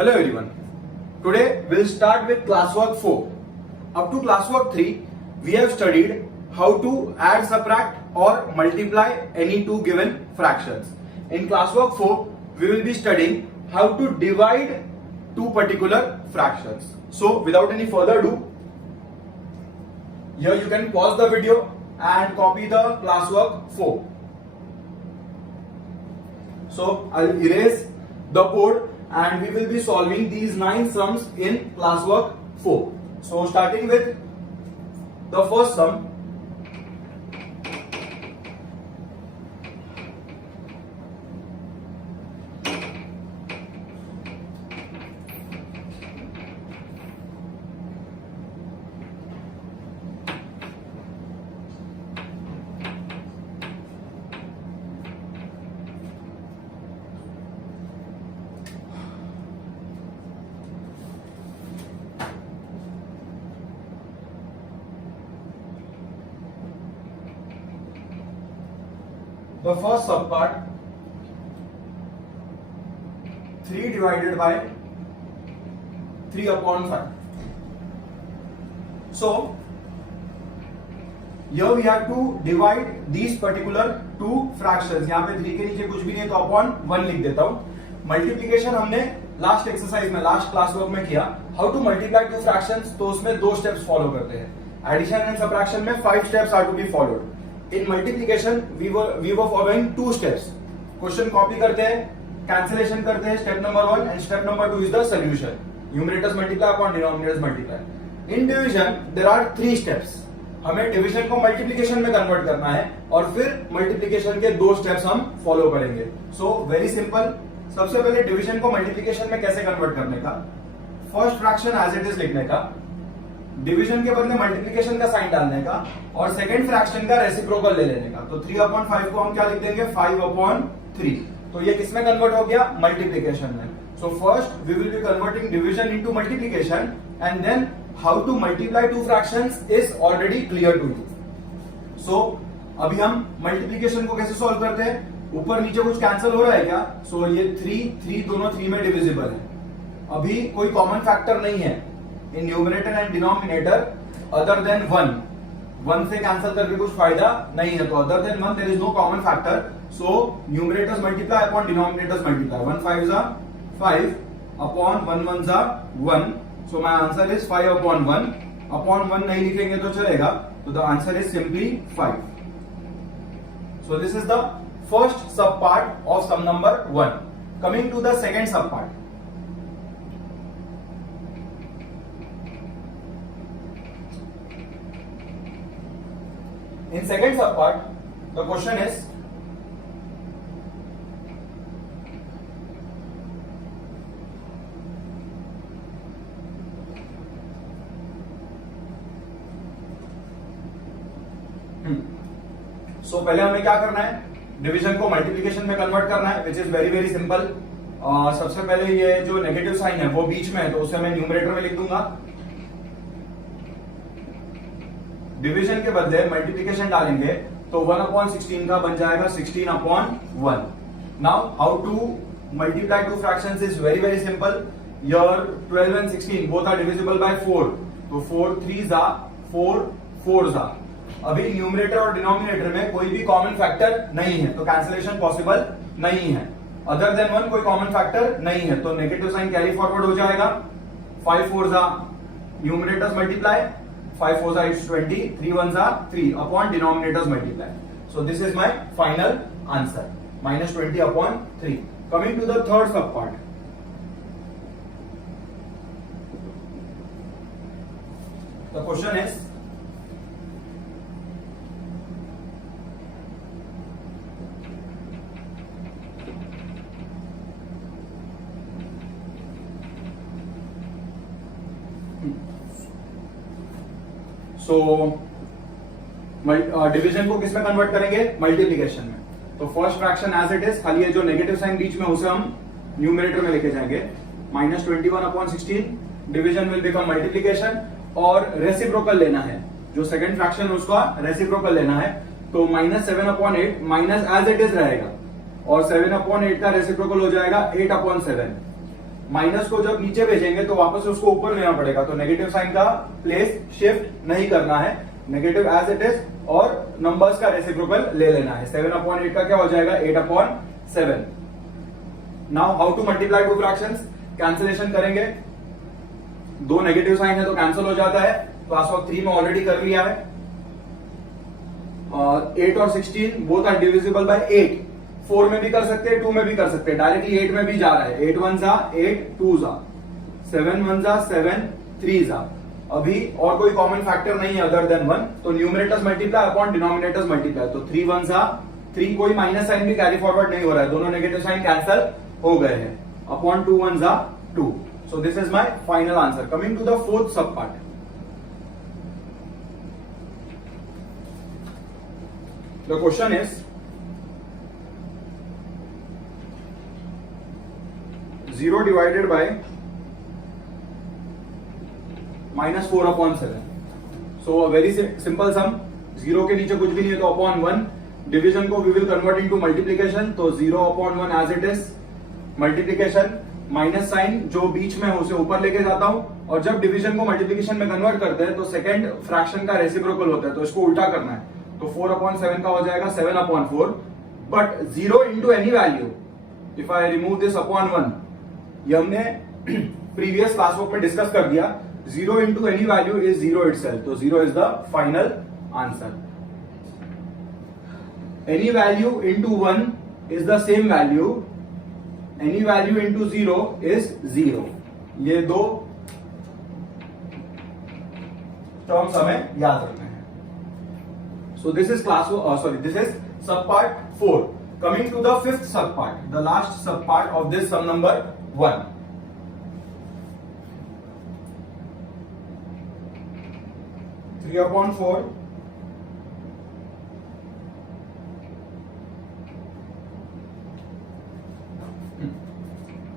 Hello everyone. Today we'll start with classwork 4. Up to classwork 3, we have studied how to add, subtract or multiply any two given fractions. In classwork 4, we will be studying how to divide two particular fractions. So without any further ado, here you can pause the video and copy the classwork 4. So I'll erase the board and we will be solving these 9 sums in classwork 4. So starting with the first sum. The first subpart 3 divided by 3 upon 5. So here we have to divide these particular two fractions. यहाँ पे 3 के नीचे कुछ भी नहीं है तो upon 1 लिख देता हूं. मल्टीप्लीकेशन हमने लास्ट एक्सरसाइज में, लास्ट क्लास वर्क में किया. How to multiply two fractions, तो उसमें 2 स्टेप्स फॉलो करते हैं. एडिशन एंड सबट्रैक्शन में 5 steps are to be followed. In multiplication we were following 2 steps. Question copy करते हैं, cancellation करते हैं, step number 1 and step number 2 is the solution. Numerators multiply upon denominators multiply. In division there are 3 steps. हमें division को multiplication में convert करना है और फिर multiplication के 2 steps हम follow करेंगे. So very simple. सबसे पहले division को multiplication में कैसे convert करने का, first fraction as it is लिखने का, डिवीजन के बदले मल्टीप्लिकेशन का साइन डालने का और सेकंड फ्रैक्शन का रेसिप्रोकल ले लेने का. तो 3/5 को हम क्या लिख देंगे, 5/3. तो ये किसमें कन्वर्ट हो गया, मल्टीप्लिकेशन में. So first we will be converting division into multiplication and then how to multiply two fractions is already clear to you. So अभी हम मल्टीप्लिकेशन को कैसे सॉल्व करते हैं, ऊपर नीचे कुछ कैंसिल हो रहा है क्या. सो ये 3 दोनों 3 में डिविजिबल है. अभी कोई कॉमन फैक्टर नहीं है in numerator and denominator other than 1 से कैंसिल करके कुछ फायदा नहीं है. तो other than 1 there is no common factor, so numerators multiply upon denominators multiply. 1 5s are 5 upon 1 1s are 1. So my answer is 5/1. upon 1 नहीं लिखेंगे तो चलेगा, तो the answer is simply 5. So this is the first sub part of sum number 1. Coming to the second sub part. In second subpart, the question is so पहले हमें क्या करना है, डिवीजन को मल्टीप्लिकेशन में कन्वर्ट करना है, which is very very simple. सबसे पहले ये जो नेगेटिव साइन है वो बीच में है, तो उसे मैं न्यूमरेटर में लिख दूंगा. डिवीजन के बदले मल्टीप्लिकेशन डालेंगे तो 1/16 का बन जाएगा 16/1. Now how to multiply two fractions is very very simple. Your 12 and 16 both are divisible by 4. तो 4 3s are 4 4s are. अभी न्यूमरेटर और डिनोमिनेटर में कोई भी कॉमन फैक्टर नहीं है, तो कैंसिलेशन पॉसिबल नहीं है. अदर देन 1 कोई कॉमन फैक्टर नहीं है, तो नेगेटिव साइन कैरी फॉरवर्ड हो जाएगा. 5 4s are numerators multiply, 5 4s are 20, 3 1s are 3 upon denominators multiply. So this is my final answer, -20/3. Coming to the third subpart. The question is तो division को किसमें convert करेंगे, multiplication में. तो first fraction as it is, खाली ये जो negative sign बीच में उसे हम न्यूमरेटर में लेके जाएंगे. -21/16 डिवीजन विल बिकम मल्टीप्लिकेशन और रेसिप्रोकल लेना है. जो सेकंड फ्रैक्शन है उसका रेसिप्रोकल लेना है. तो -7/8 माइनस एज इट इज रहेगा और 7/8 का रेसिप्रोकल हो जाएगा 8/7. माइनस को जब नीचे भेजेंगे तो वापस उसको ऊपर लेना पड़ेगा, तो नेगेटिव साइन का प्लेस शिफ्ट नहीं करना है, नेगेटिव एज इट इज, और नंबर्स का रेसिप्रोकल ले लेना है। 7/8 का क्या हो जाएगा, 8/7। Now how to multiply two fractions, cancellation करेंगे, दो नेगेटिव साइन है तो कैंसिल हो जाता है, क्लास वर्क 3 में ऑलरेडी कर लिया है। 8 और 16 बोथ आर डिविजिबल बाय 8, 4 में भी कर सकते हैं, 2 में भी कर सकते हैं, डायरेक्टली 8 में भी जा रहा है। 8 1 जा 8, 2 जा 7, 1 जा 7, 3 जा। अभी और कोई कॉमन फैक्टर नहीं है अदर देन 1, तो numerators multiply upon denominators multiply, तो 3 1 जा 3, कोई माइनस साइन भी कैरी फॉरवर्ड नहीं हो रहा है, दोनों नेगेटिव साइन कैंसिल हो गए हैं, अपॉन 2 1 जा 2। So this is my final answer. Coming to the fourth sub part, the question is 0 divided by -4/7. So a very simple sum, 0 के नीचे कुछ भी नहीं है तो अपॉन 1, डिवीजन को we will convert into multiplication, तो 0/1 as it is, multiplication minus sign जो बीच में है उसे ऊपर लेके जाता हूं, और जब डिवीजन को मल्टीप्लिकेशन में कन्वर्ट करते हैं तो सेकंड फ्रैक्शन का रेसिप्रोकल होता है, तो इसको उल्टा करना है, तो 4/7 का हो जाएगा 7/4, but 0 into any value, if I remove this upon 1, ये हमने प्रीवियस क्लास वर्क में डिस्कस कर दिया, 0 into any value is 0 itself, तो 0 is the final answer. Any value into 1 is the same value, any value into 0 is 0। ये दो terms हमें याद रखना है। So this is this is sub part 4. Coming to the fifth sub part, the last sub part of this sum number 1. Three upon 4.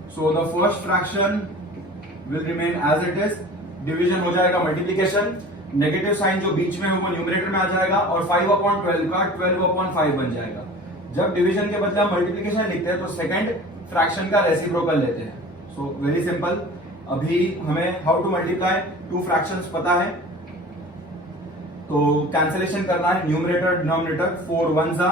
So the first fraction will remain as it is. Division हो जाएगा multiplication, negative sign जो बीच में है वो numerator में आ जाएगा, और 5/12 का 12/5 बन जाएगा। जब डिवीजन के बदले हम मल्टीप्लिकेशन लिखते हैं तो सेकंड फ्रैक्शन का रेसिप्रोकल लेते हैं। सो वेरी सिंपल, अभी हमें how to multiply two fractions पता है, तो कैंसिलेशन करना है, न्यूमरेटर डिनोमिनेटर, 4 1 जा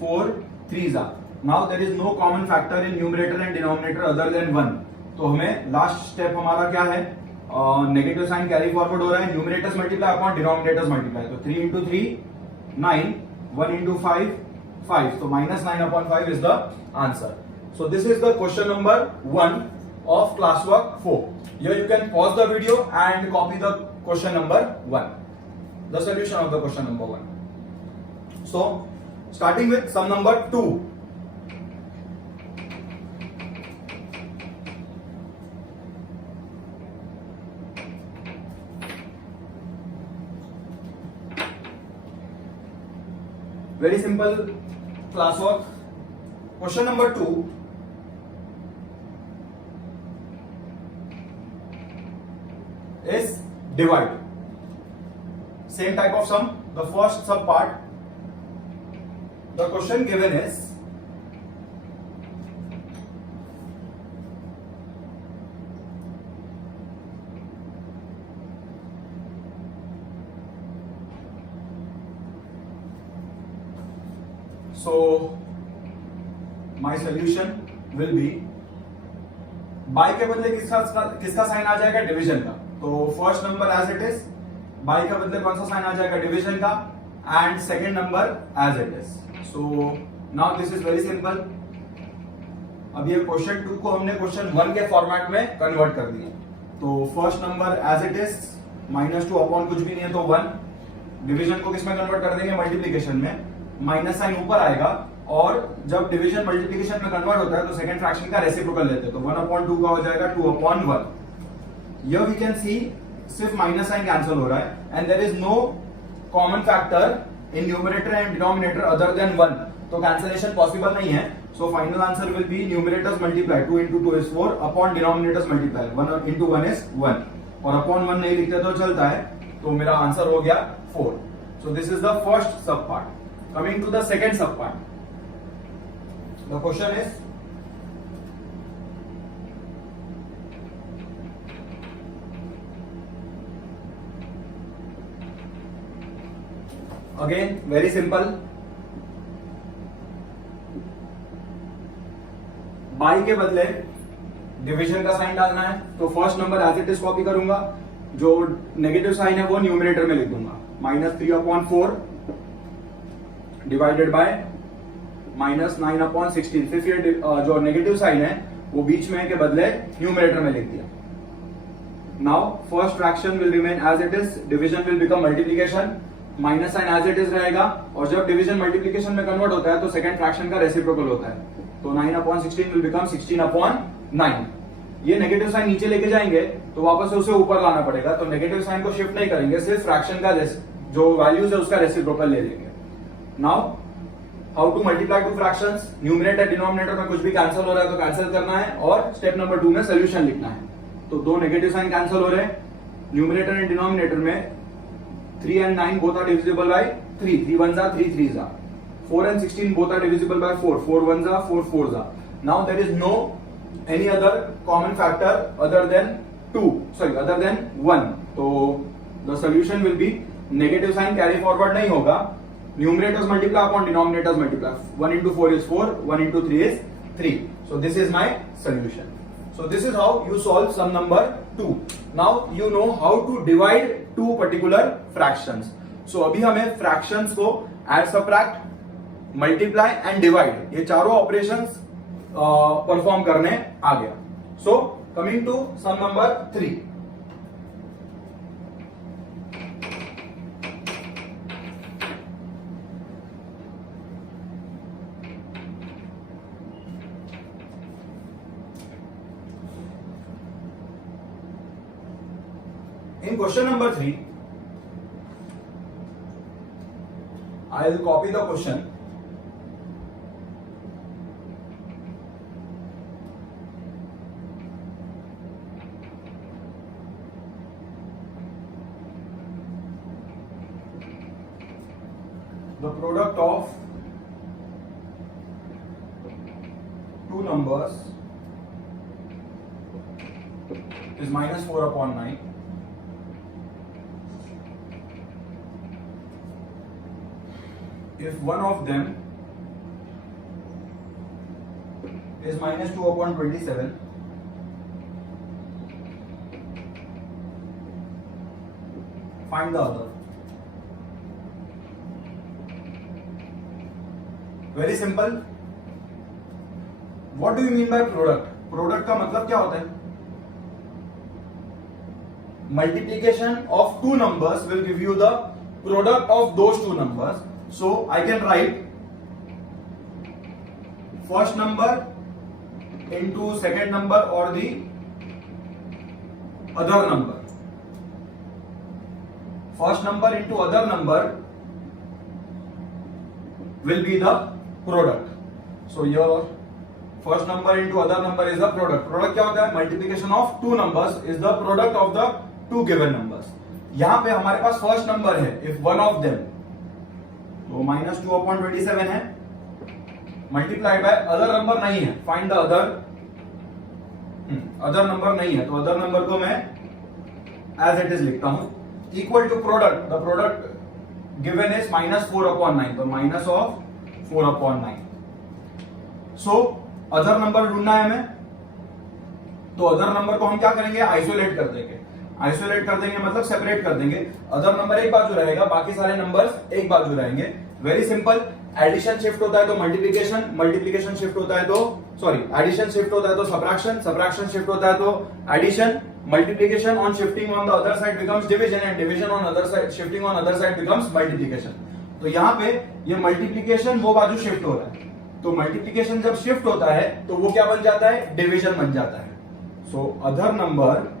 4 3 जा। Now there is no common factor in numerator and denominator other than 1, तो हमें लास्ट स्टेप हमारा क्या है, नेगेटिव साइन कैरी फॉरवर्ड हो रहा है, numerators multiply upon denominators multiply, तो 3 इंटू 3 9, 1 इंटू 5 5, तो -9/5 is the answer. So this is the question number 1 of classwork 4. Here you can pause the video and copy the question number 1, the solution of the question number 1. So starting with sum number 2. Very simple classwork. Question number 2. Is divide. Same type of sum. The first sub part. The question given is so my solution will be by के बदले किसका sign आ जाएगा, division का, तो first number as it is, by के बदले कौन सा साइन आ जाएगा, डिवीजन का, and second number as it is. So now this is very simple. अब ये क्वेश्चन 2 को हमने क्वेश्चन 1 के फॉर्मेट में कन्वर्ट कर दिया, तो first number as it is, -2 upon कुछ भी नहीं है तो 1, डिवीजन को किसमें कन्वर्ट कर देंगे, मल्टीप्लीकेशन में, माइनस साइन ऊपर आएगा, और जब डिवीजन मल्टीप्लिकेशन में कन्वर्ट होता है तो सेकंड फ्रैक्शन का रेसिप्रोकल लेते हैं, तो 1/2 का हो जाएगा 2/1। Here we can see सिर्फ माइनस साइन कैंसिल हो रहा है, and there is no common factor in numerator and denominator other than 1, तो कैंसिलेशन पॉसिबल नहीं है। So final answer will be numerators multiply, 2 into 2 is 4 upon denominators multiply, 1 into 1 is 1, और upon 1 नहीं लिखते तो चलता है, तो मेरा आंसर हो गया 4। So this is the first sub part. Coming to the second sub part, the question is again very simple, by के बदले डिवीजन का साइन डालना है, तो first number as it is copy करूंगा, जो नेगेटिव साइन है वो न्यूमरेटर में लिख दूंगा, -3/4 डिवाइडेड बाय -9/16। सिर्फ ये जो नेगेटिव साइन है वो बीच में के बदले न्यूमरेटर में लिख दिया। Now first fraction will remain as it is, division will become multiplication, minus sign as it is रहेगा, और जब डिवीजन मल्टीप्लीकेशन में कन्वर्ट होता है तो सेकंड फ्रैक्शन का रेसिप्रोकल होता है, तो 9/16 विल बिकम 16/9। ये नेगेटिव साइन नीचे लेके जाएंगे तो वापस से उसे ऊपर लाना पड़ेगा, तो नेगेटिव साइन को शिफ्ट नहीं करेंगे, सिर्फ फ्रैक्शन का जो वैल्यूज है उसका रेसिप्रोकल ले लेंगे। Now how to multiply two fractions, numerator denominator में कुछ भी कैंसिल हो रहा है तो कैंसिल करना है, और स्टेप नंबर 2 में सोल्यूशन लिखना है। तो दो नेगेटिव साइन कैंसिल हो रहे हैं, न्यूमरेटर एंड डिनोमिनेटर में 3 and 9 both are divisible by 3, 3 ones are 3 threes are, 4 and 16 both are divisible by 4, 4 ones are 4 fours are. Now there is no any other common factor other than 1. So the solution will be negative sign carry forward नहीं होगा, numerators multiply upon denominators multiply, 1 into 4 is 4, 1 into 3 is 3. So this is my solution. So this is how you solve sum number 2. Now you know how to divide two particular fractions. So अभी हमें fractions को add, subtract, multiply and divide ये चारों operations perform करने आ गया. So coming to sum number 3. In question number 3, I will copy the question. The product of two numbers is -4/9. If one of them is -2/27, find the other. Very simple. What do you mean by product? Product का मतलब क्या होता है? Multiplication of two numbers will give you the product of those two numbers. So I can write first number into second number or the other number. First number into other number will be the product. So your first number into other number is the product. Product क्या होता है? Multiplication of two numbers is the product of the two given numbers. यहां पे हमारे पास first number है, if one of them, तो -2/27 है, multiply by other number नहीं है, find the other, other number नहीं है तो अदर नंबर को मैं एज इट इज लिखता हूं, equal to product, the product given is -4/9, तो -4/9. सो अदर नंबर ढूंढना है हमें, तो अदर नंबर को हम क्या करेंगे? आइसोलेट कर देंगे. आइसोलेट कर देंगे मतलब सेपरेट कर देंगे. अदर नंबर एक बाजू रहेगा, बाकी सारे नंबर्स एक बाजू रहेंगे. Very simple. एडिशन शिफ्ट होता है तो मल्टीप्लीकेशन, मल्टीप्लीकेशन शिफ्ट होता है तो एडिशन शिफ्ट होता है तो सबट्रैक्शन, सबट्रैक्शन शिफ्ट होता है तो addition, multiplication on shifting on the other side becomes division, and division on other side shifting on other side becomes multiplication. तो यहां पे ये मल्टीप्लीकेशन वो बाजू शिफ्ट हो रहा है, तो मल्टीप्लीकेशन जब शिफ्ट होता है तो वो क्या बन जाता है? डिवीजन बन जाता है. So other number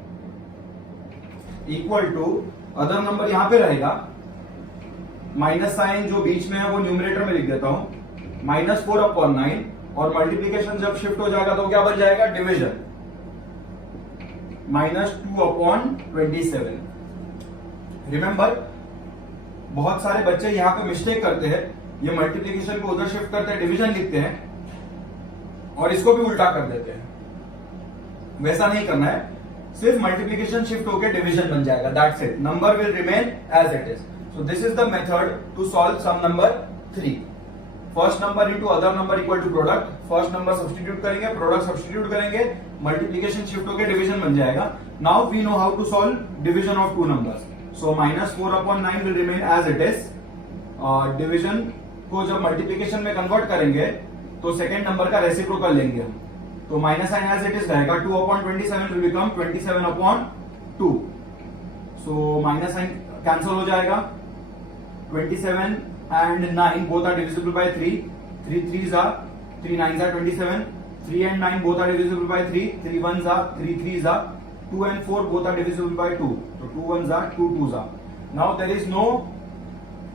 equal to, other number यहां पे रहेगा, माइनस साइन जो बीच में है वो न्यूमरेटर में लिख देता हूं, -4/9, और मल्टीप्लीकेशन जब शिफ्ट हो जाएगा तो क्या बन जाएगा? डिवीजन, -2/27. रिमेंबर, बहुत सारे बच्चे यहां पे मिस्टेक करते हैं, ये मल्टीप्लीकेशन को उधर शिफ्ट करते हैं, डिवीजन लिखते हैं, और इसको भी उल्टा कर देते हैं. वैसा नहीं करना है, सिर्फ मल्टीप्लीकेशन शिफ्ट होकर डिवीजन बन जाएगा, that's it. Number will remain as it is. So this is the method to solve sum number 3. First number into other number equal to product, first number substitute करेंगे, product substitute करेंगे, multiplication shift होकर division बन जाएगा. Now we know how to solve division of two numbers. So -4/9 will remain as it is. Division को जब multiplication में convert करेंगे तो सेकेंड नंबर का रेसिप्रोकल लेंगे हम. तो minus sign as it is रहेगा. 2/27 will become 27/2. So minus sign cancel हो जाएगा. 27 and 9 both are divisible by 3. 3 3s are 3 9s are 27. 3 and 9 both are divisible by 3. 3 1s are 3 3s are 2 and 4 both are divisible by 2. So 2 1s are 2 2s are. Now there is no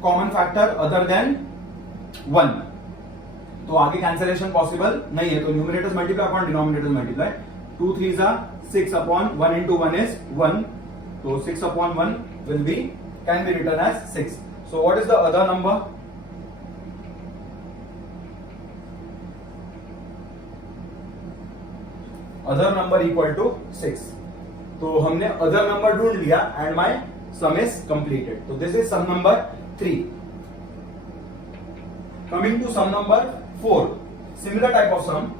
common factor other than 1. तो आगे cancellation possible नहीं है. तो numerators multiply upon denominators multiply. 2 3s are 6 upon 1 into 1 is 1. So 6 upon 1 can be written as 6. So what is the other number? Other number equal to 6. तो हमने other number ढूंढ लिया and my sum is completed. So this is sum number 3. Coming to sum number 4. Similar type of sum.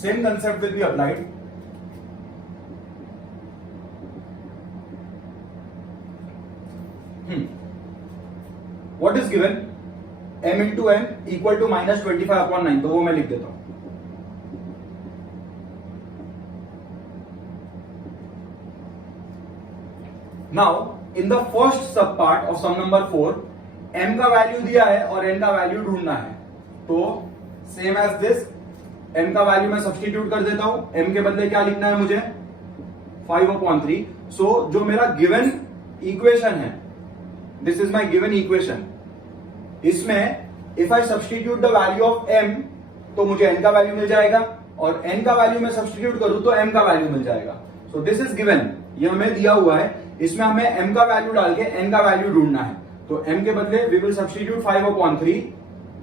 Same concept will be applied. What is given? M into n equal to -25/9. तो वो मैं लिख देता हूं. Now in the first sub part of sum number 4, m का value दिया है और n का वैल्यू ढूंढना है. तो सेम एज दिस, m का वैल्यू मैं सब्स्टिट्यूट कर देता हूं. m के बदले क्या लिखना है मुझे? 5/3. सो जो मेरा गिवन इक्वेशन है, this is my given equation. इसमें if I substitute the value of m तो मुझे n का वैल्यू मिल जाएगा, और n का वैल्यू मैं सब्स्टिट्यूट करूं तो m का वैल्यू मिल जाएगा. सो दिस इज गिवन, ये हमें दिया हुआ है. इसमें हमें m का वैल्यू डाल के n का वैल्यू ढूंढना है. तो m के बदले we will substitute 5/3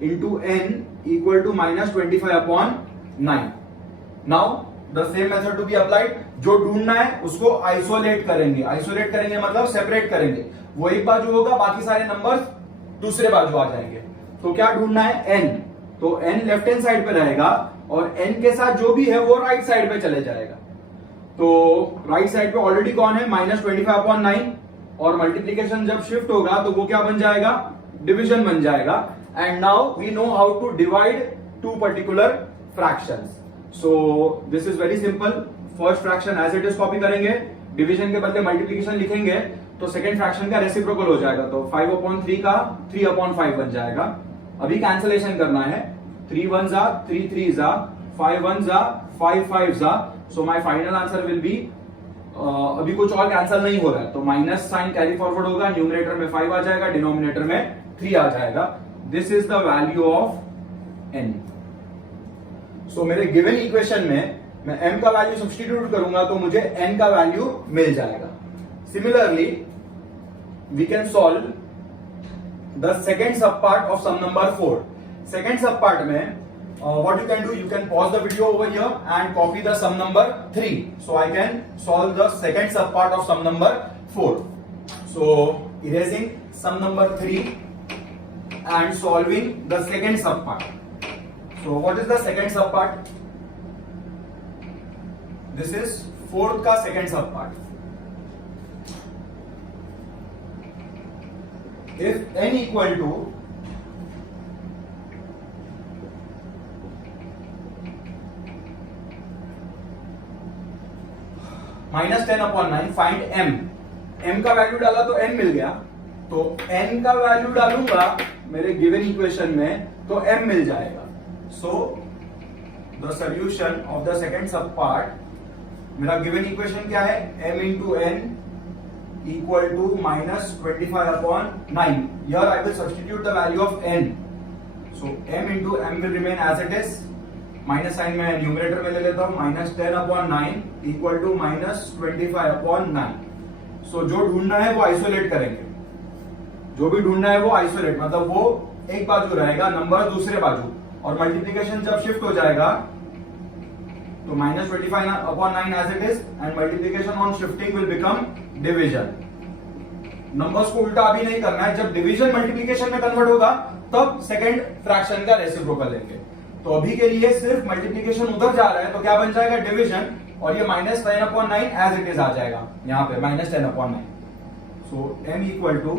into n equal to -25/9. Now the same method to be applied. जो ढूंढना है उसको आइसोलेट करेंगे. आइसोलेट करेंगे मतलब सेपरेट करेंगे. वो एक बाजू होगा, बाकी सारे नंबर दूसरे बाजू आ जाएंगे. तो क्या ढूंढना है? n. तो n लेफ्ट हैंड साइड पे रहेगा और n के साथ जो भी है वो राइट साइड पे चले जाएगा. तो राइट साइड पे ऑलरेडी कौन है? -25/9. और मल्टीप्लीकेशन जब शिफ्ट होगा तो वो क्या बन जाएगा? डिवीजन बन जाएगा. And now we know how to divide two particular fractions. So this is very simple. First fraction as it is copy करेंगे, डिवीजन के बदले मल्टीप्लीकेशन लिखेंगे तो सेकेंड फ्रैक्शन का रेसिप्रोकल हो जाएगा. तो 5/3 का 3/5 बन जाएगा. अभी कैंसिलेशन करना है. 3 1s are 3 3s are 5 1s are 5 5s are. So my final answer will B, अभी कुछ और कैंसिल नहीं हो रहा है तो माइनस साइन कैरी फॉरवर्ड होगा. न्यूमरेटर में 5 आ जाएगा, डिनोमिनेटर में 3 आ जाएगा. This is the value of n. सो मेरे गिवन इक्वेशन में मैं m का वैल्यू सब्स्टिट्यूट करूंगा तो मुझे n का वैल्यू मिल जाएगा. Similarly we can solve the second sub part of some number 4. Second sub part में what you can do, you can pause the video over here and copy the sum number 3. So I can solve the second sub part of sum number 4. So erasing sum number 3 and solving the second sub part. So what is the second sub part? This is fourth का second sub part. If n equal to -10/9, find m. m का value डाला तो n मिल गया. तो n का value डालूंगा मेरे given equation में तो m मिल जाएगा. So the solution of the second sub part, मेरा गिवन इक्वेशन क्या है, m into n equal to -25/9. Here I will substitute the value of n. So m into m will remain as it is. Minus sign में numerator में ले लेता हूं, -10/9 equal to -25/9. सो जो ढूंढना है वो आइसोलेट करेंगे. जो भी ढूंढना है वो आइसोलेट, मतलब वो एक बाजू रहेगा, नंबर दूसरे बाजू, और मल्टीप्लीकेशन जब शिफ्ट हो जाएगा तो -25/9 as it is, and multiplication on shifting will become division. Numbers को उल्टा अभी नहीं करना है. जब डिवीजन मल्टीप्लीकेशन में कन्वर्ट होगा तब सेकंड फ्रैक्शन का रेसिप्रोकल लेंगे. तो अभी के लिए सिर्फ मल्टीप्लीकेशन उधर जा रहा है तो क्या बन जाएगा, डिवीजन, और ये -10/9 एज इट इज आ जाएगा यहां पे -10/9. So m equal to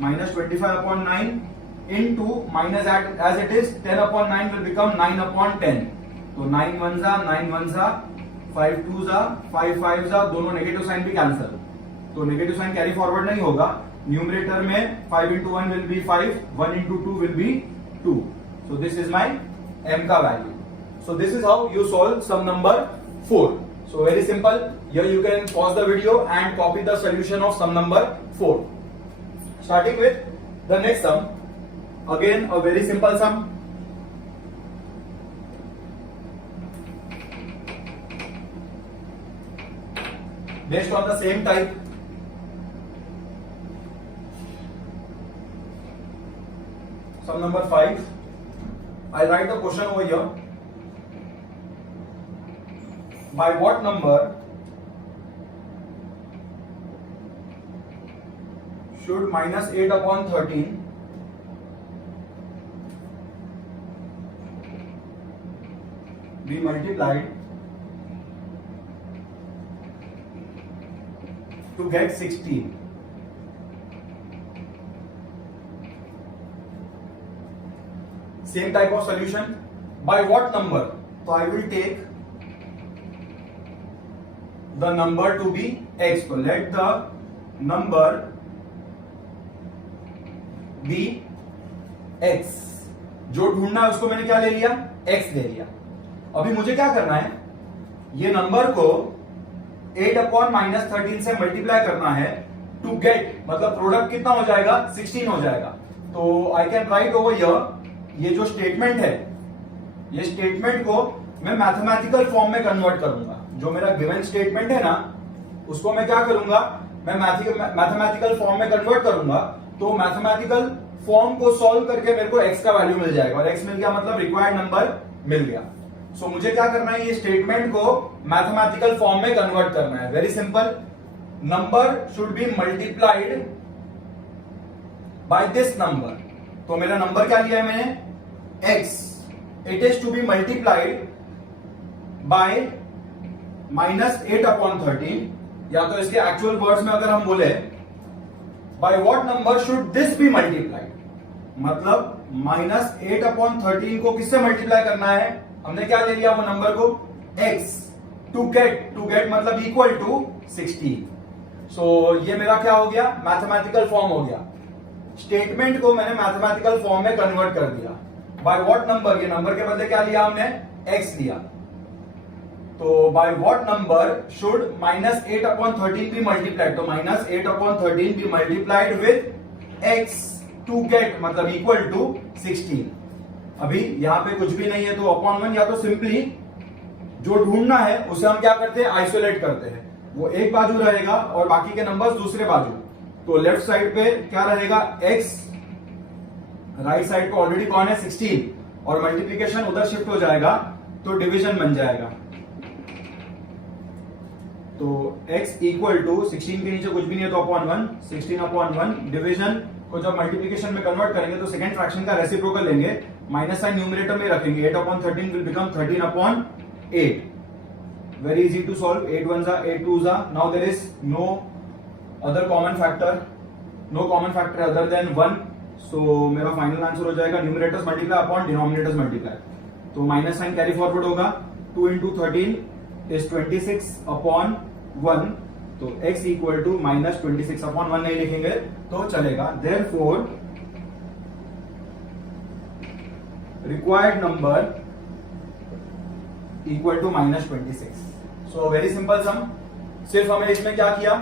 -25/9 into minus as it is 10/9 will become 9/10. तो 9 1 जा 9 1 जा 5 2 जा 5 5 जा, दोनों नेगेटिव साइन भी कैंसिल, तो नेगेटिव साइन कैरी फॉरवर्ड नहीं होगा. न्यूमरेटर में 5 into 1 will be 5, 1 into 2 will be 2. So this is my m का value. So this is how you solve sum number 4. So very simple. Here you can pause the video and copy the solution of sum number 4. Starting with the next sum. Again a very simple sum. Based on the same type. Sum number 5. I'll write the question over here. By what number should -8/13 be multiplied to get 16? Same type of solution. By what number? So I will take the number to be x. So let the number be x. जो ढूंढना है उसको मैंने क्या ले लिया, x ले लिया. अभी मुझे क्या करना है, ये नंबर को 8/-13 से मल्टीप्लाई करना है टू गेट, मतलब प्रोडक्ट कितना हो जाएगा, 16 हो जाएगा. तो I can write over here, ये जो स्टेटमेंट है, ये स्टेटमेंट को मैं मैथमेटिकल फॉर्म में कन्वर्ट करूंगा. जो मेरा गिवन स्टेटमेंट है ना, उसको मैं क्या करूंगा, मैं मैथमेटिकल फॉर्म में कन्वर्ट करूंगा. तो मैथमेटिकल फॉर्म को सॉल्व करके मेरे को x का वैल्यू मिल जाएगा, और x मिल गया मतलब रिक्वायर्ड नंबर मिल गया. सो मुझे क्या करना है, ये स्टेटमेंट को मैथमेटिकल फॉर्म में कन्वर्ट करना है. Very simple. Number should be multiplied by this number. तो मेरा नंबर क्या लिया है मैंने, x. It is to be multiplied by -8/13, या तो इसके एक्चुअल वर्ड्स में अगर हम बोले, by what number should this be multiplied, मतलब -8/13 को किससे मल्टीप्लाई करना है, हमने क्या ले लिया वो नंबर को, x. टू गेट मतलब इक्वल टू 16. सो ये मेरा क्या हो गया, मैथमेटिकल फॉर्म हो गया. स्टेटमेंट को मैंने मैथमेटिकल फॉर्म में कन्वर्ट कर दिया. बाय व्हाट नंबर, ये नंबर के बदले क्या लिया हमने, x लिया. तो by what number should -8/13 be multiplied, तो -8/13 be multiplied with x to get मतलब इक्वल टू 16. अभी यहां पे कुछ भी नहीं है तो /1, या तो सिंपली जो ढूंढना है उसे हम क्या करते हैं, आइसोलेट करते हैं. वो एक बाजू रहेगा और बाकी के नंबर्स दूसरे बाजू. तो लेफ्ट साइड पे क्या रहेगा, x. राइट साइड पे ऑलरेडी कौन है, 16, और मल्टीप्लीकेशन उधर शिफ्ट हो जाएगा तो डिवीजन बन जाएगा. तो x इक्वल टू 16 के नीचे कुछ भी नहीं है तो /1, 16/1. डिवीजन को जब मल्टीप्लीकेशन में कन्वर्ट करेंगे तो सेकंड फ्रैक्शन का रेसिप्रोकल लेंगे, माइनस साइन न्यूमरेटर में रखेंगे. 8/13 will become 13/8. Very easy to solve. 8 1 जा 8 2 जा. Now there is no other common factor other than 1. So मेरा फाइनल आंसर हो जाएगा numerators multiply upon denominators multiply. तो माइनस साइन कैरी फॉरवर्ड होगा. 2 into 13 is 26/1. तो x इक्वल टू -26/1 नहीं लिखेंगे तो चलेगा. Therefore required number equal to -26। So very simple sum. सिर्फ हमें इसमें क्या किया,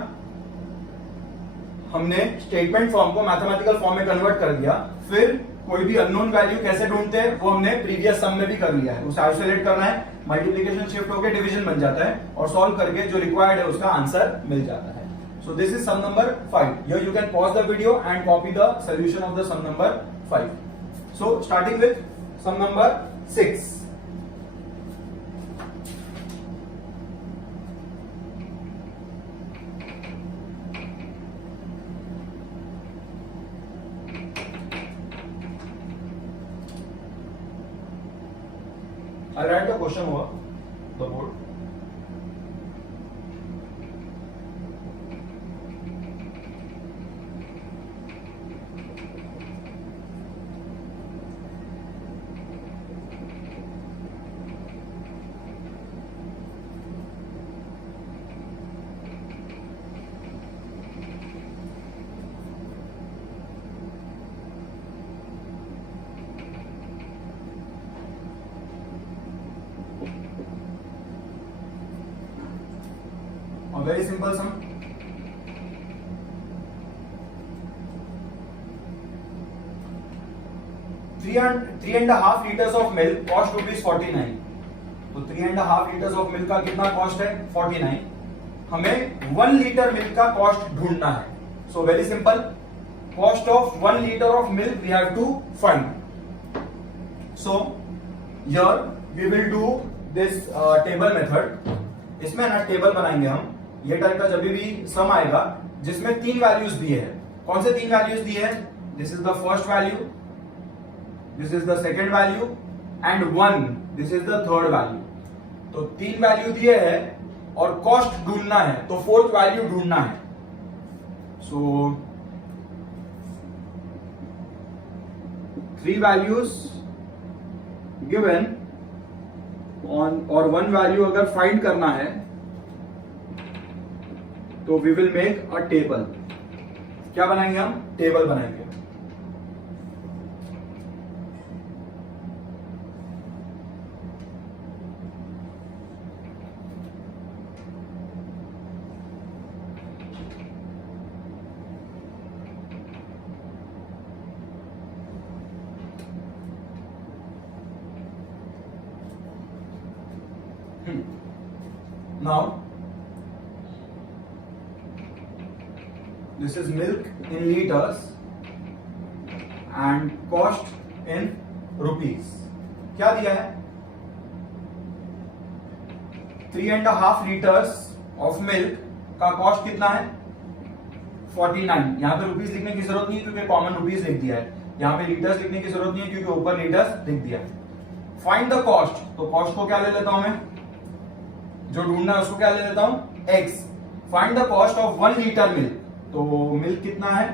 हमने स्टेटमेंट फॉर्म को मैथमेटिकल फॉर्म में कन्वर्ट कर दिया, फिर कोई भी अननोन वैल्यू कैसे ढूंढते हैं वो हमने प्रीवियस सम में भी कर लिया है। उसे आइसोलेट करना है, मल्टीप्लिकेशन शिफ्ट होकर डिवीजन बन जाता है और सॉल्व करके जो रिक्वायर्ड है उसका आंसर मिल जाता है। So this is sum number 5। Here you can pause the video and copy the solution of the sum number 5. So starting with sum number 6. I'll write the question over the board. A very simple sum. Three and a half liters of milk cost ₹49. तो 3.5 liters of milk का कितना cost है? 49. हमें 1 litre milk का cost ढूंढना है. So very simple. Cost of 1 liter of milk we have to find. So here we will do this table method. इसमें ना टेबल बनाएंगे हम. ये टाइप का जब भी सम आएगा जिसमें 3 वैल्यूज दिए हैं. कौन से 3 वैल्यूज दिए हैं? This is the first value, this is the second value and 1 this is the third value. तो 3 वैल्यू दिए हैं और कॉस्ट ढूंढना है, तो 4th वैल्यू ढूंढना है. सो 3 वैल्यूज गिवन ऑन और 1 वैल्यू अगर फाइंड करना है तो we will make a table. क्या बनाएंगे हम? टेबल बनाएंगे. Now this is milk in liters and cost in rupees. क्या दिया है? 3.5 liters of milk का कॉस्ट कितना है? 49. यहां पे रुपीस लिखने की जरूरत नहीं है क्योंकि कॉमन रुपीस लिख दिया है. यहां पे लीटर्स लिखने की जरूरत नहीं है क्योंकि ऊपर लीटर्स लिख दिया है. Find the cost. तो कॉस्ट को क्या ले लेता हूं मैं? जो ढूंढना है उसको क्या ले लेता हूं? x. Find the cost of 1 litre milk. तो मिल्क कितना है?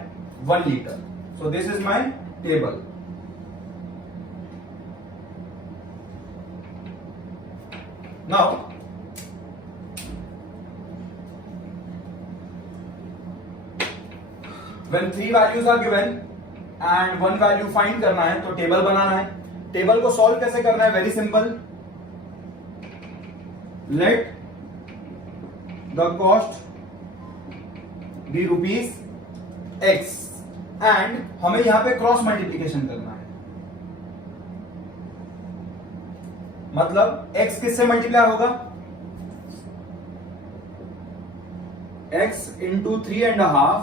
1 litre. So this is my table. Now when 3 values are given and 1 value find करना है तो टेबल बनाना है. टेबल को सॉल्व कैसे करना है? Very simple. Let the cost be rupees x and हमें यहां पे क्रॉस मल्टीप्लीकेशन करना है. मतलब x किससे मल्टीप्लाई होगा? x into 3.5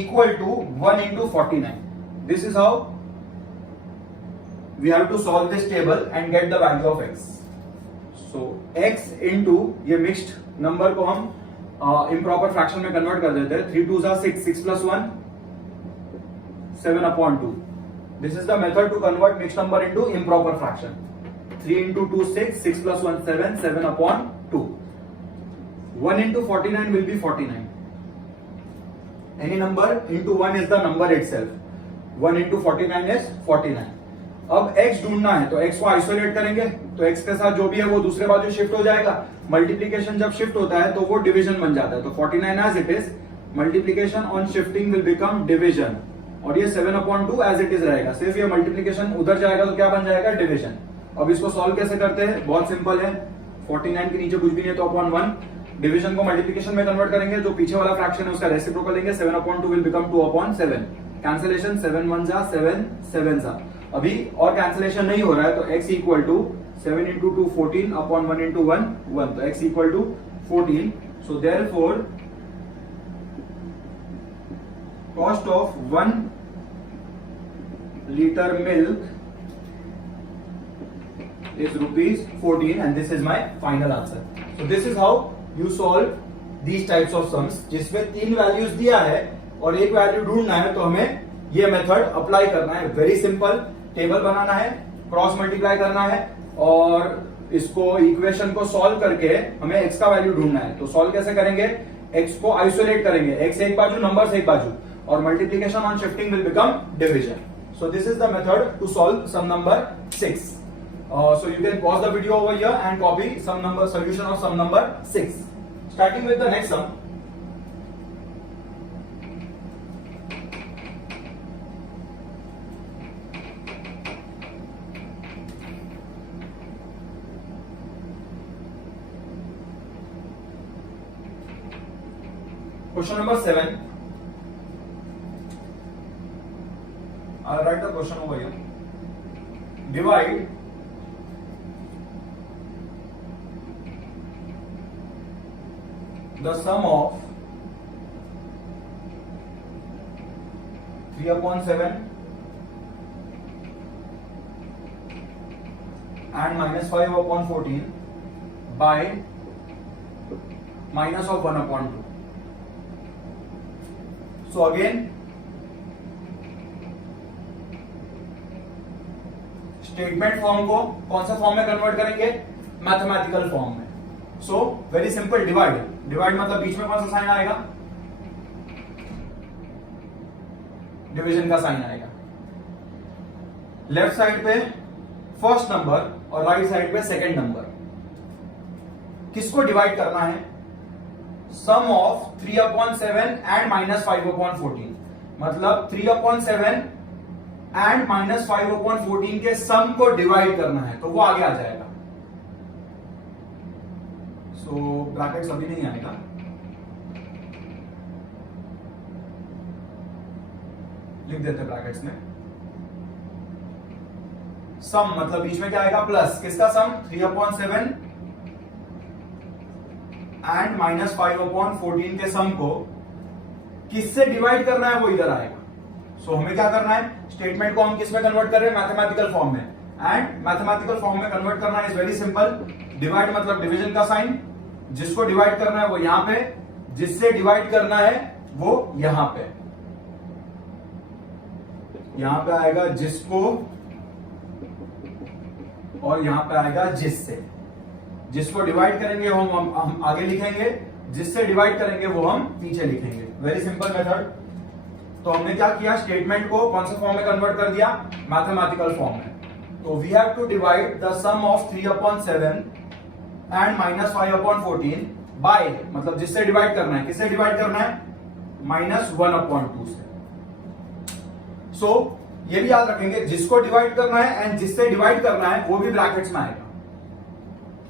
equal to 1 into 49. This is how we have to solve this table and get the value of x. So x into ये mixed number को हम इम्प्रॉपर फ्रैक्शन में convert कर देते हैं. 3 2s are 6, 6 plus 1 7/2. This is the method to convert mixed number into improper fraction. 3 into 2 6, 6 plus 1 7, 7/2. 1 into 49 will be 49. Any number into 1 is the number itself. 1 into 49 is 49. अब x ढूंढना है तो x को isolate करेंगे तो x के साथ जो भी है वो दूसरे बाजू शिफ्ट हो जाएगा. मल्टीप्लीकेशन जब शिफ्ट होता है तो वो डिवीजन बन जाता है. तो 49 as it is, multiplication on shifting will become division. और ये 7/2 एज इट इज रहेगा। सिर्फ ये मल्टीप्लीकेशन उधर जाएगा तो क्या बन जाएगा, डिविजन। अब इसको सॉल्व कैसे करते हैं, बहुत सिंपल है। 49 के नीचे कुछ भी नहीं है तो अपॉन 1, डिवीजन को मल्टीप्लिकेशन में कन्वर्ट करेंगे, जो पीछे वाला फ्रैक्शन है उसका रेसिप्रोकल लेंगे, 7/2 विल बिकम 2/7। कैंसिलेशन 7 1 जा 7 7 जा। अभी और कैंसिलेशन नहीं हो रहा है तो x equal to 7 into 2 14 upon 1 into 1 1, तो x equal to 14। So therefore cost of 1 litre milk is rupees 14 and this is my final answer. So this is how you solve these types of sums जिसमें 3 values दिया है और एक value ढूंढना है, तो हमें ये मेथड अप्लाई करना है। वेरी सिंपल, टेबल बनाना है, क्रॉस मल्टीप्लाई करना है और इसको इक्वेशन को सॉल्व करके हमें x का वैल्यू ढूंढना है। तो सॉल्व कैसे करेंगे, x को आइसोलेट करेंगे, x एक बाजू नंबर एक बाजू, और multiplication on shifting will become division. So this is the method to solve sum number 6. So you can pause the video over here and copy solution of sum number 6. Starting with the next sum. Question number 7. I'll write the question over here. Divide the sum of 3/7 and -5/14 by minus of 1/2. So again statement form को कौन सा form में convert करेंगे, mathematical form में। सो very simple, divide मतलब बीच में कौन सा साइन आएगा, डिवीजन का साइन आएगा। लेफ्ट साइड पे फर्स्ट नंबर और राइट साइड पे सेकंड नंबर। किसको डिवाइड करना है, सम ऑफ 3/7 एंड -5/14, मतलब 3/7 एंड -5/14 के सम को डिवाइड करना है, तो वो आगे आ जाएगा। सो ब्रैकेट्स अभी नहीं आएगा, लिख देते ब्रैकेट्स में। सम मतलब बीच में क्या आएगा, प्लस किसका सम, 3/7 एंड -5/14 के सम को किससे डिवाइड करना है वो इधर आएगा। सो हमें क्या करना है, स्टेटमेंट को हम किस में कन्वर्ट कर रहे हैं, मैथमेटिकल फॉर्म में। एंड मैथमेटिकल फॉर्म में कन्वर्ट करना इज वेरी सिंपल, डिवाइड मतलब डिवीजन का साइन, जिसको डिवाइड करना है वो यहां पे, जिससे डिवाइड करना है वो यहां पे। यहां पे आएगा जिसको और यहां पे आएगा जिससे। जिसको डिवाइड करेंगे वो हम आगे लिखेंगे, जिससे डिवाइड करेंगे वो हम पीछे लिखेंगे। Very simple method. तो हमने क्या किया, स्टेटमेंट को कौन सा फॉर्म में कन्वर्ट कर दिया, मैथमेटिकल फॉर्म में। तो we have to divide the sum of 3/7 and -5/14 by, मतलब जिससे डिवाइड करना है, किससे डिवाइड करना है, -1/2 से। सो ये भी याद रखेंगे, जिसको डिवाइड करना है एंड जिससे डिवाइड करना है वो भी ब्रैकेट्स में आएगा।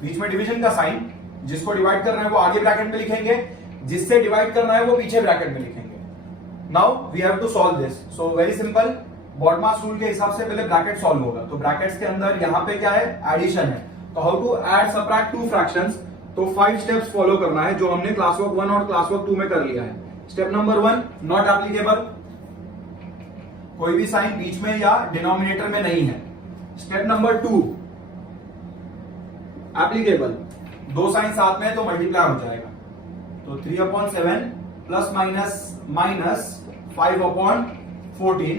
बीच में डिवीजन का साइन, जिसको डिवाइड करना है वो आगे ब्रैकेट में लिखेंगे, जिससे डिवाइड करना है वो पीछे ब्रैकेट में लिखेंगे। Now we have to solve this. So very simple, BODMAS rule के हिसाब से पहले ब्रैकेट सॉल्व होगा। तो ब्रैकेट्स के अंदर यहां पे क्या है, एडिशन है। तो how to add subtract two fractions, तो 5 स्टेप्स फॉलो करना है जो हमने क्लास वर्क 1 और क्लास वर्क 2 में कर लिया है। स्टेप नंबर 1, नॉट एप्लीकेबल, कोई भी साइन बीच में या डिनोमिनेटर में नहीं है। स्टेप नंबर 2, एप्लीकेबल, 2 साइन साथ में है तो मल्टीप्लाई हो जाएगा। तो 3/7 plus minus 5/14,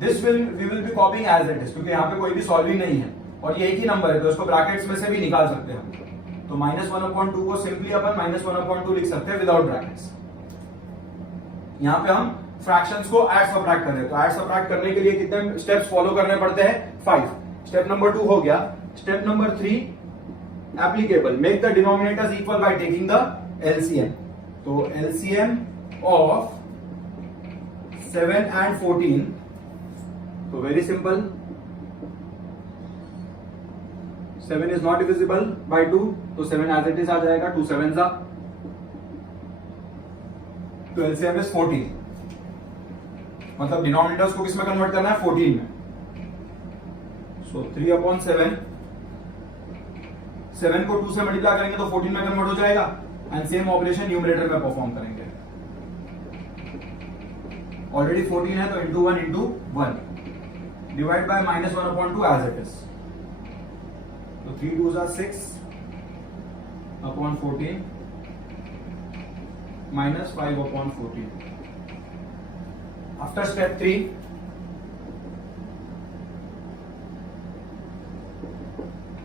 this we will be copying as it is, क्योंकि यहां पे कोई भी सॉल्विंग नहीं है और ये एक ही नंबर है तो इसको ब्रैकेट्स में से भी निकाल सकते हैं हम। तो -1/2 को सिंपली अपन -1/2 लिख सकते हैं विदाउट ब्रैकेट्स। यहां पे हम फ्रैक्शंस को ऐड सबट्रैक्ट कर रहे हैं, तो ऐड सबट्रैक्ट करने के लिए कितने स्टेप्स फॉलो करने पड़ते हैं, 5। स्टेप नंबर 2 हो गया। Step number 3, applicable, make the denominators equal by taking the LCM. तो एलसीएम ऑफ 7 and 14, तो very simple, 7 is not divisible by 2, तो 7 as it is आ जाएगा, 2 7s are, तो LCM is 14, मतलब डिनोमिनेटर्स को किस में कन्वर्ट करना है, 14 में। सो 3/7, 7 को 2 से मल्टीप्लाई करेंगे तो 14 में कन्वर्ट हो जाएगा, एंड सेम ऑपरेशन न्यूमरेटर में परफॉर्म करेंगे। ऑलरेडी 14 है तो into 1 into 1 divide by -1/2 as it is, तो 3 2s are 6/14 -5/14। After step 3,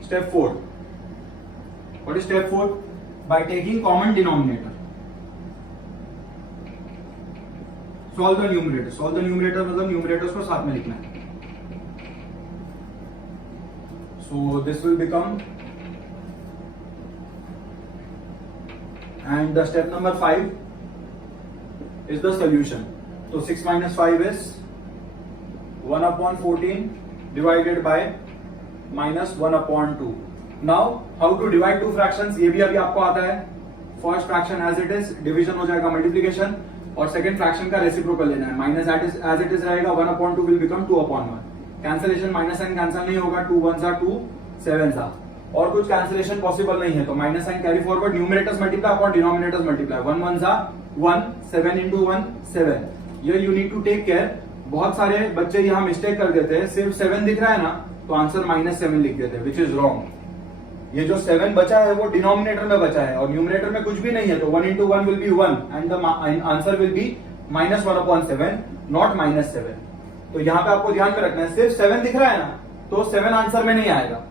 step 4. What is step 4? By taking common denominator, solve the numerator. Solve the numerator मतलब numerators को साथ में लिखना है। So this will become, and the step number 5 is the solution. So 6 minus 5 is 1/14 divided by -1/2. Now how to divide two fractions, ये भी अभी आपको आता है। First fraction as it is, division हो जाएगा मल्टीप्लिकेशन, और सेकंड फ्रैक्शन का रेसिप्रोकल लेना है। माइनस एज इट इज रहेगा, 1/2 will become 2/1। Cancellation, minus sign cancel नहीं होगा, 2 1s are 2 7s are, और कुछ कैंसिलेशन पॉसिबल नहीं है तो minus sign carry forward, numerators multiply upon denominators multiply, 1 1s are 1, 7 into 1 7। ये you need to take care. बहुत सारे बच्चे यहाँ मिस्टेक कर देते हैं, सिर्फ 7 दिख रहा है ना तो आंसर -7 लिख देते हैं, विच इज रॉन्ग। ये जो 7 बचा है वो डिनोमिनेटर में बचा है और न्यूमरेटर में कुछ भी नहीं है, तो 1 into 1 will be 1 and the answer will be -1/7, not -7। तो यहाँ पे आपको ध्यान में रखना है, सिर्फ 7 दिख रहा है ना तो 7 आंसर में नहीं आएगा,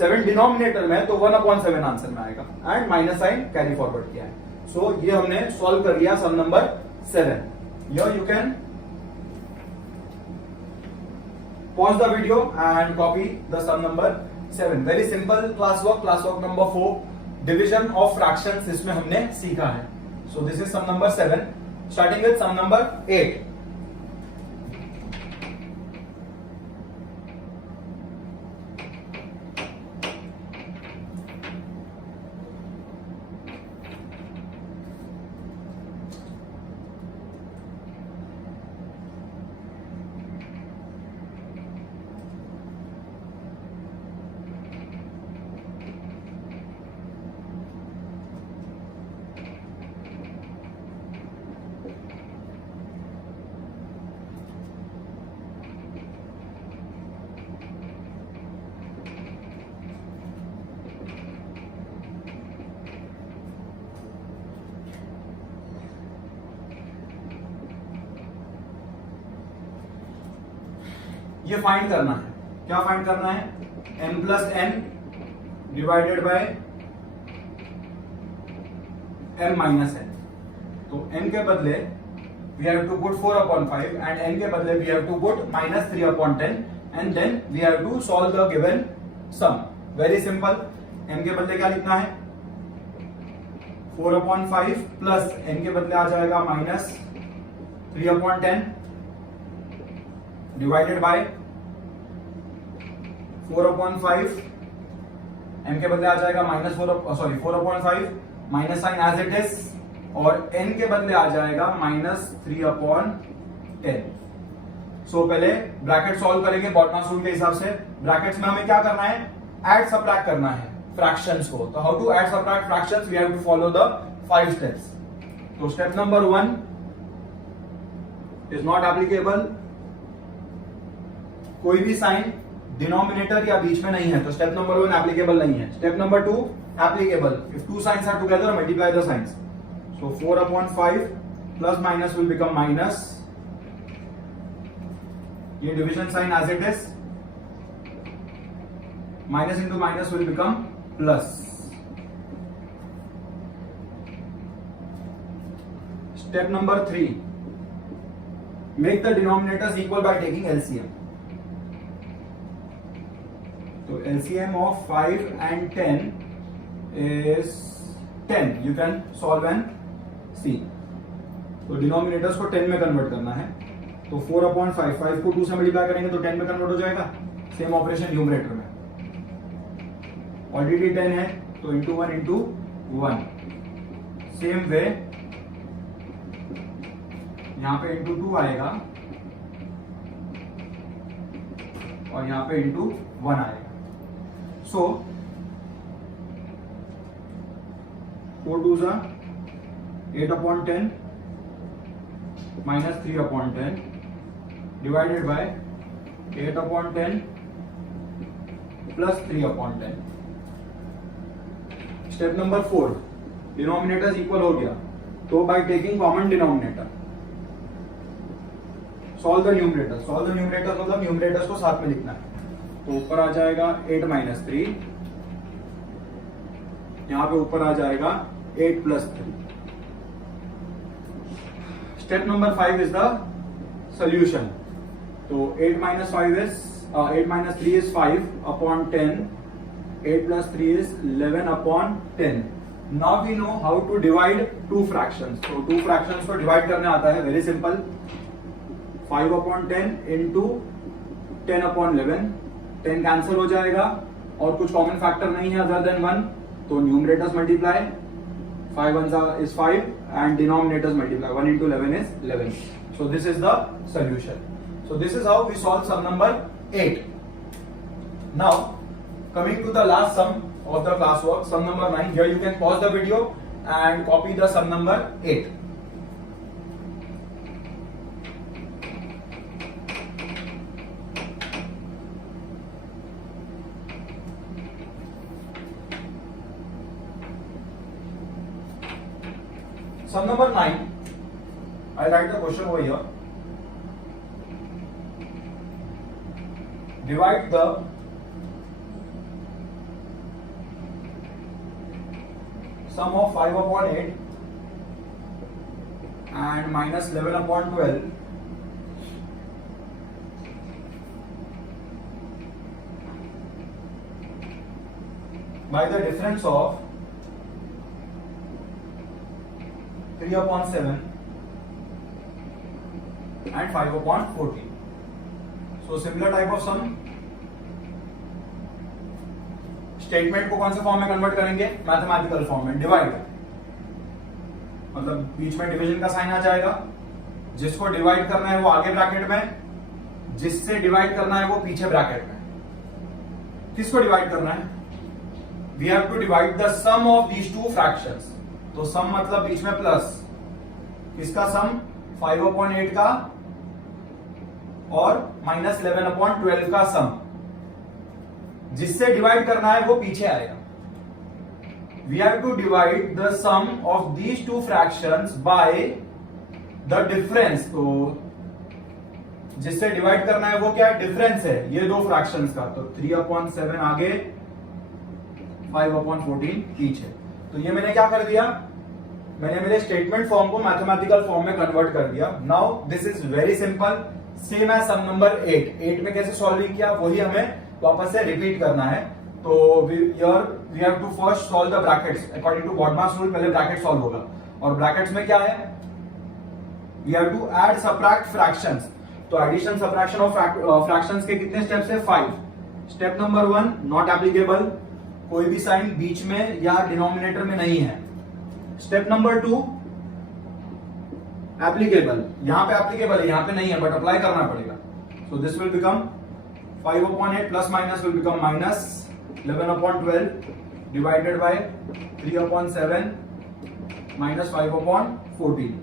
7 डिनोमिनेटर में तो 1/7 आंसर में आएगा, and minus sign carry forward किया है। सो ये हमने सॉल्व कर लिया sum number 7। Here you can pause the video and copy the sum number 7. Very simple class work number 4, division of fractions, इसमें हमने सीखा है। So this is sum number 7. Starting with sum number 8. ये find करना है, क्या find करना है, n plus n divided by m minus n। तो n के बदले we have to put 4/5 and n के बदले we have to put -3/10 and then we have to solve the given sum। Very simple, n के बदले क्या लिखना है, 4/5 प्लस n के बदले आ जाएगा -3/10 डिवाइडेड बाय 4/5, n के बदले आ जाएगा -4/5 minus sign as it is, और n के बदले आ जाएगा -3/10। सो पहले ब्रैकेट सॉल्व करेंगे बॉटनॉस रूल के हिसाब से। ब्रैकेट्स में हमें क्या करना है, ऐड सबट्रैक्ट करना है फ्रैक्शंस को। तो how to add subtract fractions, we have to follow the 5 steps. तो step number 1 is not applicable, कोई भी साइन डिनोमिनेटर या बीच में नहीं है तो स्टेप नंबर 1 एप्लीकेबल नहीं है। Step number 2 applicable, if 2 signs are together multiply the signs. So 4/5 plus minus will become minus, ये division sign as it is, minus into minus will become plus. Step number 3, make the denominators equal by taking LCM. So LCM of 5 and 10 is 10. You can solve and see. तो denominators को 10 में convert करना है, तो 4/5, 5 को 2 से multiply करेंगे तो 10 में कन्वर्ट हो जाएगा। सेम ऑपरेशन न्यूमरेटर में, ऑलरेडी 10 है तो इंटू 1 इंटू 1। सेम वे यहां पे इंटू 2 आएगा और यहां पे इंटू 1 आएगा। सो 4 2s are 8/10 minus 3/10 divided by 8/10 plus 3/10। Step number 4, denominators equal हो गया तो by taking common denominator solve the numerator. Solve the numerator मतलब न्यूमरेटर्स को साथ में लिखना है। तो ऊपर आ जाएगा 8 - 3, यहां पे ऊपर आ जाएगा 8 + 3। Step number 5 is the solution. तो 8 - 3 is 5/10, 8 + 3 is 11/10। Now we know how to divide two fractions. तो two fractions को डिवाइड करने आता है, वेरी सिंपल। 5/10 into 10/11, 10 कैंसिल हो जाएगा और कुछ कॉमन फैक्टर नहीं है अदर देन 1, तो numerators multiply, 5 1s is 5 and denominators multiply, 1 into 11 is 11. So this is the solution. So this is how we solve sum number 8. Now coming to the last sum of the classwork, sum number 9. Here you can pause the video and copy the sum number 8. Sum number 9, I write the question over here. Divide the sum of 5/8 and minus 11/12 by the difference of 3/7 and 5/14. So similar type of sum। Statement को कौन से form में convert करेंगे? Mathematical form में। Divide मतलब बीच में division का sign आ जाएगा, जिसको डिवाइड करना है वो आगे ब्रैकेट में, जिससे डिवाइड करना है वो पीछे ब्रैकेट में। किसको डिवाइड करना है? We have to divide the sum of these two fractions. तो सम मतलब बीच में प्लस, किसका सम? 5/8 का और minus 11/12 का सम। जिससे डिवाइड करना है वो पीछे आएगा। We have to divide the sum of these two fractions by the difference. तो जिससे डिवाइड करना है वो क्या है? डिफरेंस है ये दो फ्रैक्शंस का। तो 3/7 आगे, 5/14 पीछे। तो ये मैंने क्या कर दिया? मैंने मेरे स्टेटमेंट फॉर्म को मैथमेटिकल फॉर्म में कन्वर्ट कर दिया। Now this is very simple, same as sum number 8। 8 में कैसे सॉल्व किया वही हमें वापस से रिपीट करना है। तो we have to first solve the brackets according to BODMAS rule. पहले ब्रैकेट सॉल्व होगा और ब्रैकेट्स में क्या है? We have to add subtract fractions. तो एडिशन सबट्रैक्शन ऑफ फ्रैक्शंस के कितने स्टेप्स है? 5। स्टेप नंबर 1 नॉट एप्लीकेबल, कोई भी साइन बीच में या डिनोमिनेटर में नहीं है। स्टेप नंबर 2 एप्लीकेबल, यहां पे एप्लीकेबल है, यहां पे नहीं है बट अप्लाई करना पड़ेगा। So this will become 5/8 plus minus will become minus 11/12 divided by 3/7 minus 5/14.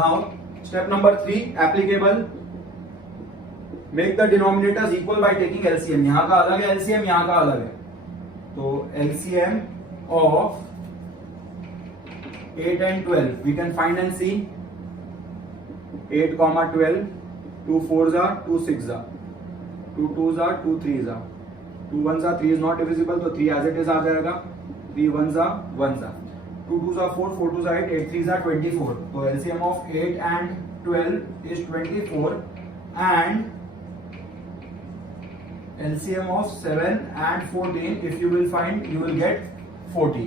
Now step number 3 applicable, make the denominators equal by taking LCM। यहां का अलग है LCM, यहां का अलग है। तो LCM of 8 and 12 we can find and see। 8, 12, 2 4s are 2 6s are 2 2s are 2 3s are 2 1s are 3 is not divisible, तो 3 as it is आ जाएगा। 3 1s are 1s are 2 2s are 4, 4 2s are 8, 8 3s are 24। तो LCM of 8 and 12 is 24 and LCM of 7 and 14 if you will find, you will get 40।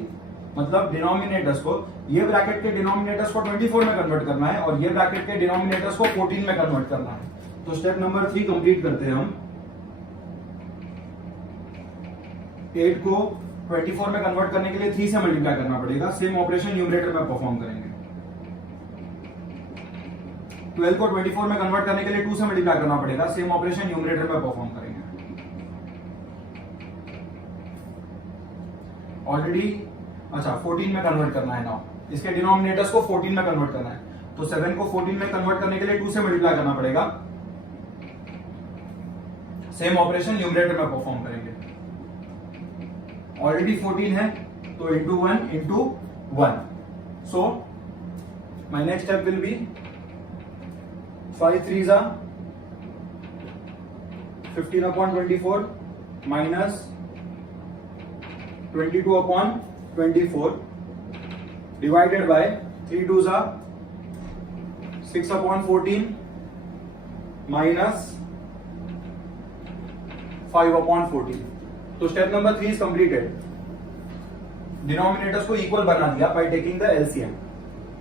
मतलब denominators को, ये bracket के denominators को 24 में convert करना है और ये ब्रैकेट के डिनोमिनेटर्स को 14 में कन्वर्ट करना है। तो स्टेप नंबर 3 कंप्लीट करते हैं हम। 8 को 24 में कन्वर्ट करने के लिए 3 से मल्टीप्लाई करना पड़ेगा। सेम ऑपरेशन न्यूमरेटर में परफॉर्म करेंगे। 12 को 24 में कन्वर्ट करने के लिए 2 से मल्टीप्लाई करना पड़ेगा। सेम ऑपरेशन न्यूमरेटर में परफॉर्म करेंगे। ऑलरेडी 14 में कन्वर्ट करना है नाउ। इसके डिनोमिनेटर्स को 14 में कन्वर्ट करना है, तो 7 को 14 में कन्वर्ट करने के लिए 2 से मल्टीप्लाई करना पड़ेगा। सेम ऑपरेशन न्यूमरेटर में परफॉर्म करेंगे। ऑलरेडी 14 है तो into 1 into 1। So my next step will be 5 3s are 15 upon 24 minus 22 upon 24 divided by 3 2s are 6 upon 14 minus 5 upon 14। तो step number 3 is completed. Denominators को equal बना दिया by taking the LCM.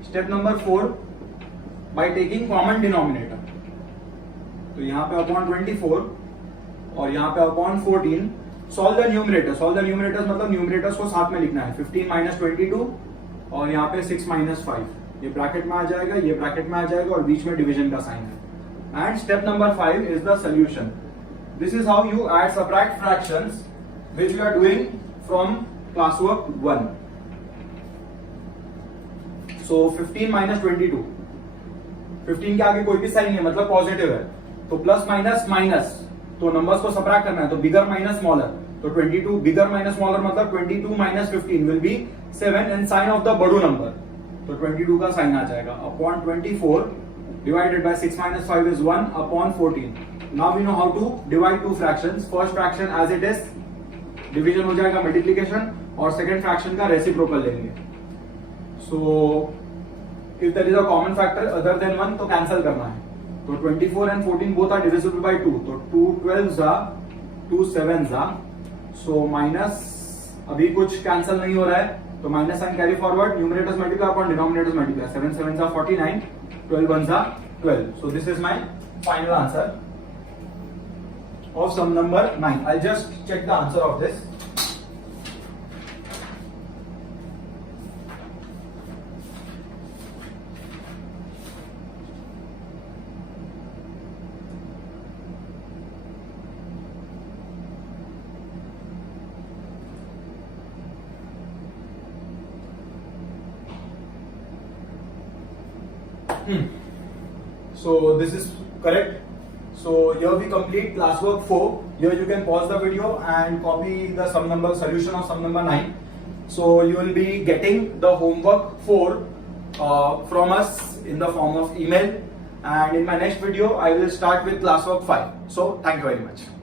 Step number 4 by taking common denominator. तो यहां पे upon 24 और यहां पे upon 14। Solve the numerator. Solve the numerators मतलब न्यूमरेटर्स को साथ में लिखना है। 15 माइनस 22 और यहाँ पे 6 माइनस 5। ये ब्रैकेट में आ जाएगा, ये ब्रैकेट में आ जाएगा और बीच में डिवीजन का साइन है। And step number 5 is the solution. This is how you add subtract fractions which we are doing from classwork 1. So 15 minus 22, 15 के आगे कोई भी साइन नहीं है मतलब पॉजिटिव है, तो प्लस माइनस माइनस, तो नंबर्स को सबट्रैक्ट करना है, तो बिगर माइनस स्मॉलर। तो 22 बिगर माइनस स्मॉलर मतलब 22 minus 15 will be 7 and sign of the बड़ू नंबर, तो 22 का साइन आ जाएगा upon 24 divided by 6 minus 5 is 1 upon 14। Now we know how to divide two fractions. First fraction as it is division हो जाएगा multiplication और second fraction का reciprocal लेंगे। So if there is a common factor other than 1 तो cancel करना है। तो 24 and 14 both are divisible by 2, तो 2 12s are 2 7s are, so minus अभी कुछ कैंसिल नहीं हो रहा है तो minus sign carry forward, numerators multiply upon denominators multiply. 7 7s are 49, 12 1s are 12। So this is my final answer of sum number 9. I'll just check the answer of this. So this is correct. So here we complete classwork 4. Here you can pause the video and copy the sum number solution of sum number 9. So you will be getting the homework 4 from us in the form of email, and in my next video I will start with classwork 5. So thank you very much.